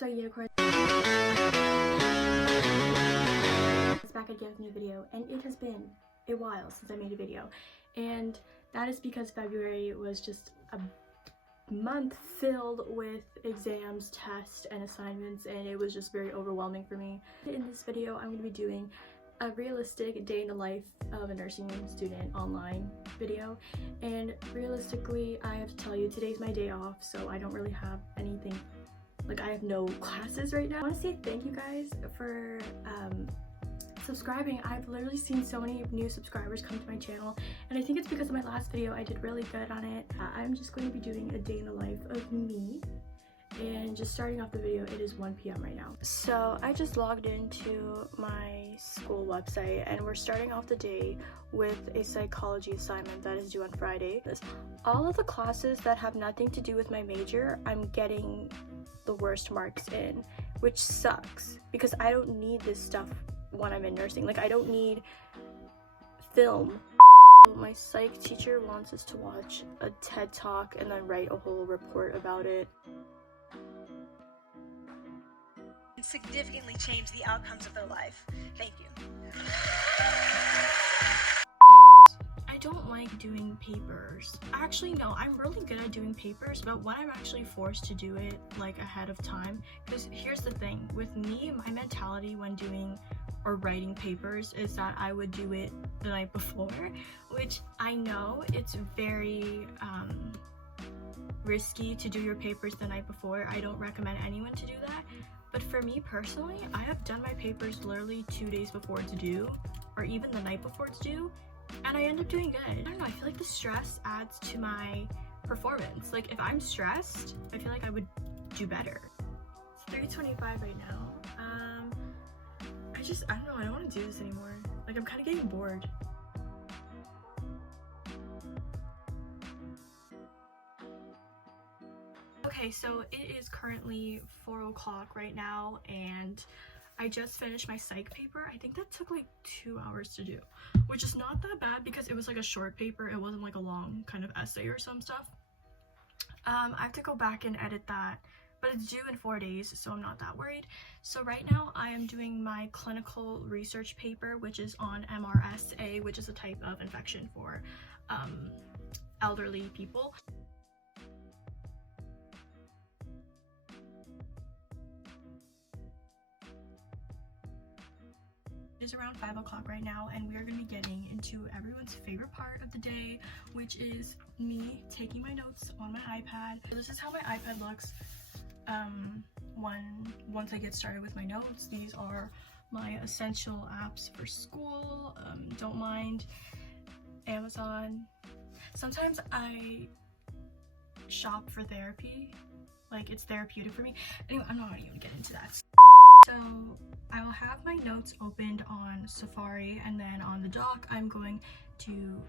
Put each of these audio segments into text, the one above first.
So yeah, of course, it's back again with a new video, and it has been a while since I made a video, and that is because February was just a month filled with exams, tests, and assignments, and it was just very overwhelming for me. In this video, I'm going to be doing a realistic day in the life of a nursing student online video, and realistically, I have to tell you, today's my day off, so I don't really have anything, like I have no classes right now. I want to say thank you guys for subscribing. I've literally seen so many new subscribers come to my channel, and I think it's because of my last video. I did really good on it. I'm just going to be doing a day in the life of me, and just starting off the video, it is 1 p.m. right now. So I just logged into my school website, and we're starting off the day with a psychology assignment that is due on Friday. All of the classes that have nothing to do with my major, I'm getting the worst marks in, which sucks because I don't need this stuff when I'm in nursing. Like, I don't need film. My psych teacher wants us to watch a TED Talk and then write a whole report about it. Significantly change the outcomes of their life. Thank you. I don't like doing papers. Actually, no, I'm really good at doing papers, but when I'm actually forced to do it like ahead of time, because here's the thing, with me, my mentality when doing or writing papers is that I would do it the night before, which I know it's very risky to do your papers the night before. I don't recommend anyone to do that, but for me personally, I have done my papers literally 2 days before it's due, or even the night before it's due, and I end up doing good. I don't know, I feel like the stress adds to my performance. Like, if I'm stressed, I feel like I would do better. It's 3:25 right now. I don't know, I don't want to do this anymore. Like, I'm kind of getting bored. Okay, so it is currently 4 o'clock right now, and I just finished my psych paper. I think that took like 2 hours to do, which is not that bad because it was like a short paper. It wasn't like a long kind of essay or some stuff. I have to go back and edit that, but it's due in 4 days, so I'm not that worried. So right now I am doing my clinical research paper, which is on MRSA, which is a type of infection for elderly people. It is around 5 o'clock right now, and we are going to be getting into everyone's favorite part of the day, which is me taking my notes on my iPad. So this is how my iPad looks once I get started with my notes. These are my essential apps for school. Don't mind Amazon. Sometimes I shop for therapy, like it's therapeutic for me. Anyway, I'm not even gonna get into that. So I will have my notes opened on Safari, and then on the dock I'm going to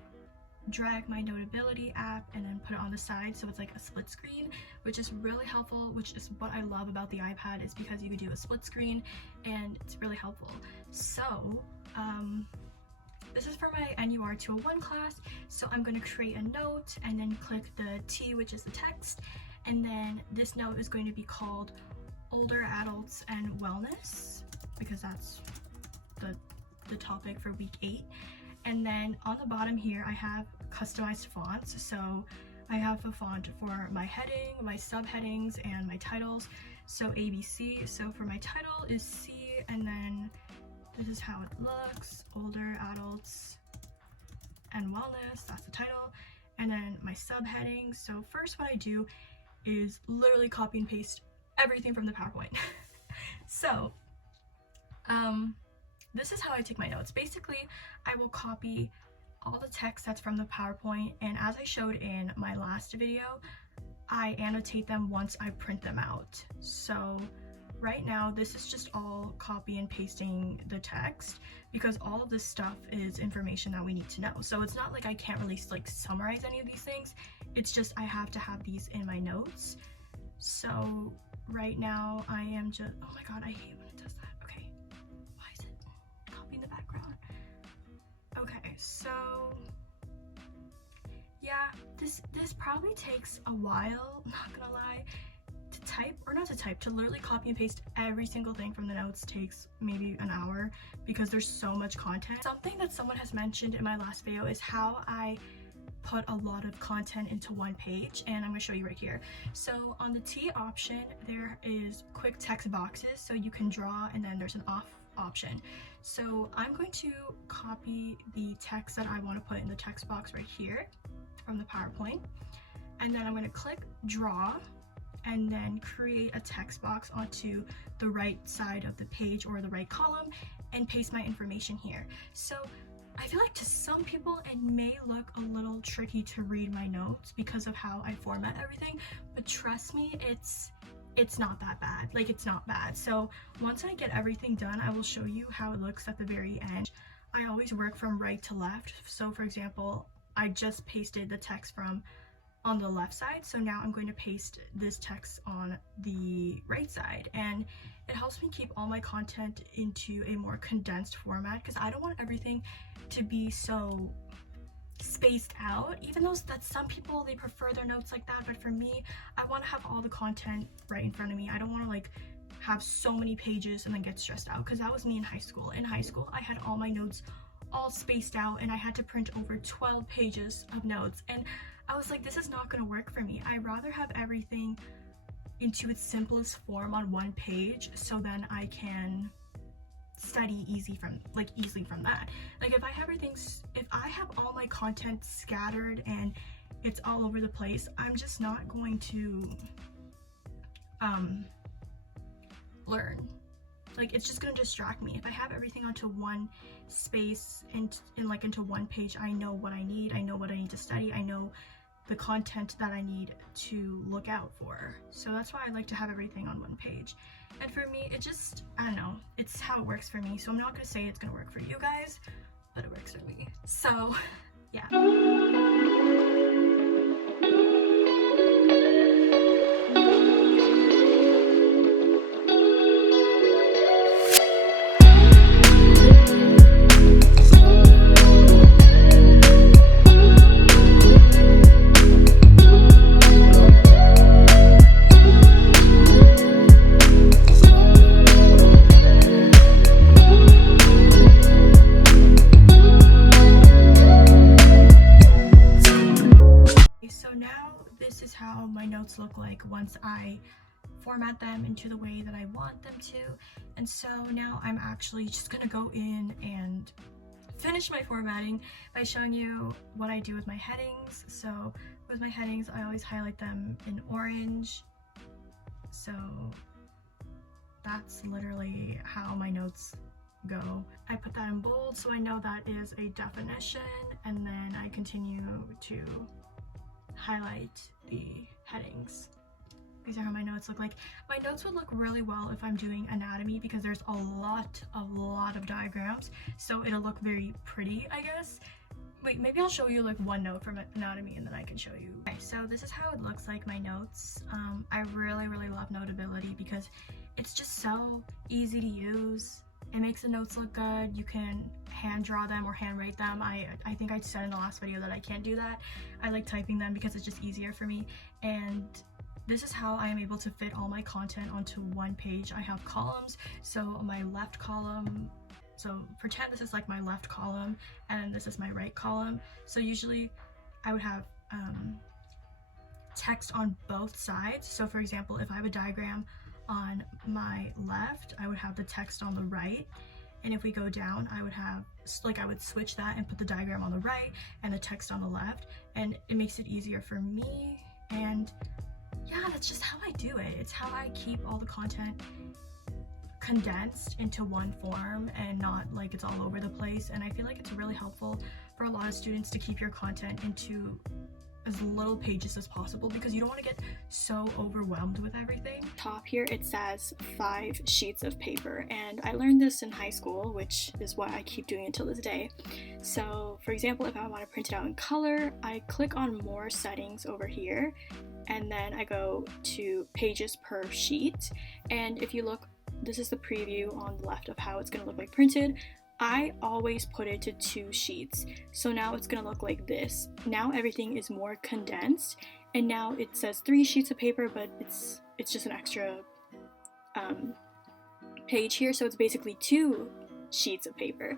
drag my Notability app and then put it on the side so it's like a split screen, which is really helpful, which is what I love about the iPad, is because you can do a split screen and it's really helpful. So this is for my NUR 201 class, so I'm going to create a note and then click the T, which is the text, and then this note is going to be called Older Adults and Wellness, because that's the topic for week 8. And then on the bottom here I have customized fonts, so I have a font for my heading, my subheadings, and my titles, so ABC. So for my title is C, and then this is how it looks, Older Adults and Wellness, that's the title. And then my subheading, so first what I do is literally copy and paste everything from the PowerPoint. So this is how I take my notes. Basically, I will copy all the text that's from the PowerPoint, and as I showed in my last video, I annotate them once I print them out. So right now, this is just all copy and pasting the text, because all of this stuff is information that we need to know. So it's not like I can't really like summarize any of these things. It's just I have to have these in my notes. So right now I am just, oh my god, I hate when it does that. Okay, why is it copying the background? Okay, so yeah, this probably takes a while, not gonna lie, to to literally copy and paste every single thing from the notes takes maybe an hour because there's so much content. Something that someone has mentioned in my last video is how I put a lot of content into one page, and I'm going to show you right here. So on the T option, there is quick text boxes, so you can draw, and then there's an off option. So I'm going to copy the text that I want to put in the text box right here from the PowerPoint, and then I'm going to click draw and then create a text box onto the right side of the page or the right column and paste my information here. So I feel like to some people it may look a little tricky to read my notes because of how I format everything, but trust me, it's not that bad. Like, it's not bad. So once I get everything done, I will show you how it looks at the very end. I always work from right to left. So for example, I just pasted the text from on the left side, so now I'm going to paste this text on the right side, and it helps me keep all my content into a more condensed format because I don't want everything to be so spaced out, even though that some people, they prefer their notes like that, but for me, I want to have all the content right in front of me. I don't want to like have so many pages and then get stressed out, because that was me in high school. In high school, I had all my notes all spaced out and I had to print over 12 pages of notes, and I was like, this is not going to work for me. I'd rather have everything into its simplest form on one page, so then I can study easily from that. Like, if I have all my content scattered and it's all over the place, I'm just not going to learn. Like, it's just gonna distract me. If I have everything onto one space and like into one page, I know what I need, I know what I need to study, I know the content that I need to look out for. So that's why I like to have everything on one page. And for me, it just, I don't know, it's how it works for me. So I'm not gonna say it's gonna work for you guys, but it works for me. So yeah. This is how my notes look like once I format them into the way that I want them to. And so now I'm actually just gonna go in and finish my formatting by showing you what I do with my headings. So with my headings, I always highlight them in orange. So that's literally how my notes go. I put that in bold so I know that is a definition, and then I continue to highlight the headings. These are how my notes look like. My notes would look really well if I'm doing anatomy because there's a lot of diagrams, so it'll look very pretty, I guess. Wait, maybe I'll show you like one note from anatomy and then I can show you. Okay, so this is how it looks like, my notes. I really love notability because it's just so easy to use. It makes the notes look good. You can hand draw them or handwrite them. I think I said in the last video that I can't do that. I like typing them because it's just easier for me. And this is how I am able to fit all my content onto one page. I have columns. So my left column, so pretend this is like my left column and this is my right column. So usually I would have text on both sides. So for example, if I have a diagram on my left, I would have the text on the right, and if we go down, I would switch that and put the diagram on the right and the text on the left, and it makes it easier for me. And yeah, that's just how I do it. It's how I keep all the content condensed into one form and not like it's all over the place. And I feel like it's really helpful for a lot of students to keep your content into as little pages as possible because you don't want to get so overwhelmed with everything. Top here it says 5 sheets of paper, and I learned this in high school, which is why I keep doing it till this day. So for example, if I want to print it out in color, I click on more settings over here, and then I go to pages per sheet, and if you look, this is the preview on the left of how it's going to look like printed. I always put it to 2 sheets, so now it's gonna look like this. Now everything is more condensed, and now it says 3 sheets of paper, but it's it's just an extra page here, so it's basically 2 sheets of paper.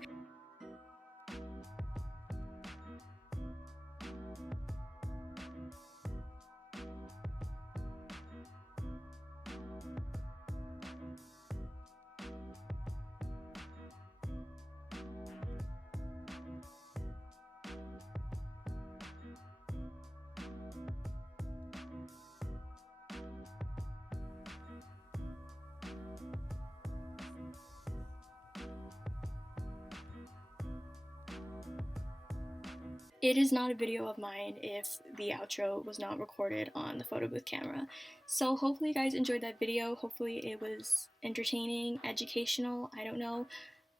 It is not a video of mine if the outro was not recorded on the photo booth camera. So hopefully you guys enjoyed that video. Hopefully it was entertaining, educational, I don't know.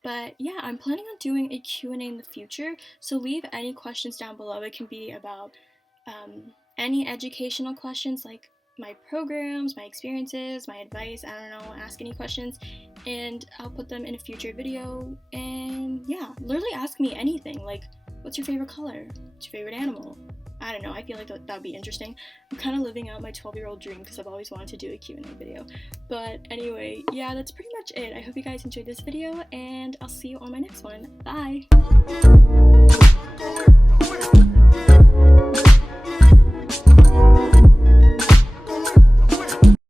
But yeah, I'm planning on doing a Q&A in the future, so leave any questions down below. It can be about any educational questions, like my programs, my experiences, my advice, I don't know, ask any questions, and I'll put them in a future video. And yeah, literally ask me anything, like, what's your favorite color? What's your favorite animal? I don't know, I feel like that would be interesting. I'm kind of living out my 12-year-old dream because I've always wanted to do a Q&A video. But anyway, yeah, that's pretty much it. I hope you guys enjoyed this video, and I'll see you on my next one. Bye!